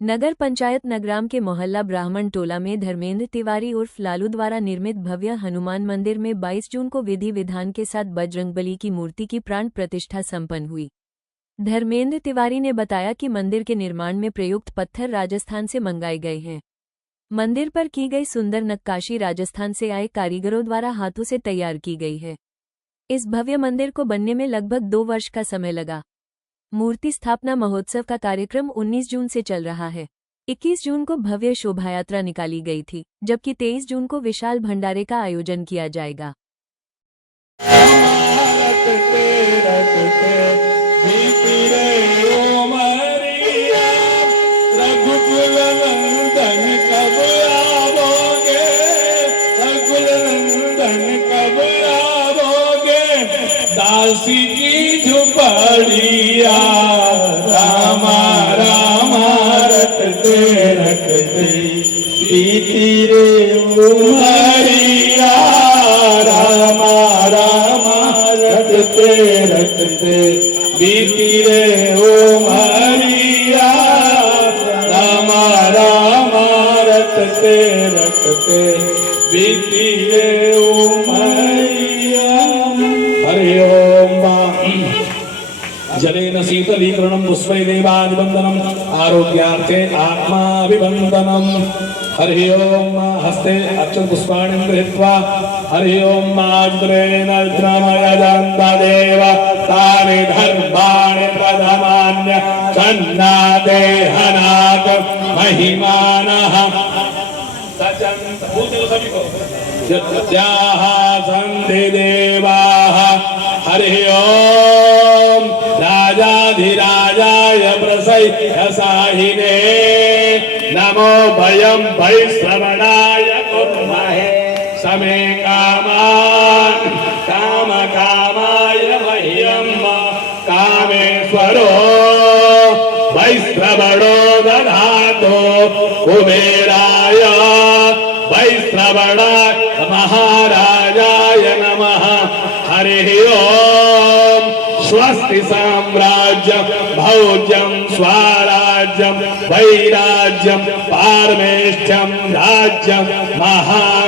नगर पंचायत नगराम के मोहल्ला ब्राह्मण टोला में धर्मेंद्र तिवारी उर्फ लालू द्वारा निर्मित भव्य हनुमान मंदिर में 22 जून को विधि विधान के साथ बजरंगबली की मूर्ति की प्राण प्रतिष्ठा संपन्न हुई। धर्मेंद्र तिवारी ने बताया कि मंदिर के निर्माण में प्रयुक्त पत्थर राजस्थान से मंगाए गए हैं। मंदिर पर की गई सुंदर नक्काशी राजस्थान से आए कारीगरों द्वारा हाथों से तैयार की गई है। इस भव्य मंदिर को बनने में लगभग 2 वर्ष का समय लगा। मूर्ति स्थापना महोत्सव का कार्यक्रम 19 जून से चल रहा है। 21 जून को भव्य शोभायात्रा निकाली गई थी, जबकि 23 जून को विशाल भंडारे का आयोजन किया जाएगा। दासी की झुपड़िया रामा रामा रटते रटते बीती रे उमरिया रामा रामा रटते रटते बीती रे उमरिया रामा रामा रटते रटते बीती रे उमरिया। हरि ओम जलेन शीतलीकरणं पुष्पै देवादिवन्दनम् आरोग्यार्थे आत्माभिवन्दनम्। हरि ओम हस्ते अक्षत पुष्पाणि गृहीत्वा हरि ओम आज्ञेन द्रमयदन्तादेव तानि धर्माणि प्रथमान्य सन्नादेहनाक महिमानः सचन्त भूतेषु सभी को यत्याः सन्ति देवाः। हरि ओम राजाधिराजाय प्रसह्यसाहिने नमो भयं वैश्रवणाय कुर्महे समे कामान् कामकामाय मह्यं कामेश्वरो वैश्रवणो दधातो कुबेराय वैश्रवणाय महाराजाय नमः। हरि ओम स्वस्ति साम्राज्यं भौज्यं स्वराज्यं वैराज्यं पारमेष्ठ्यं राज्यं महाराजिमाधिपत्यैः।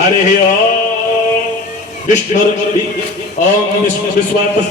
हरि ओम विष्णु ओम विश्वात्मक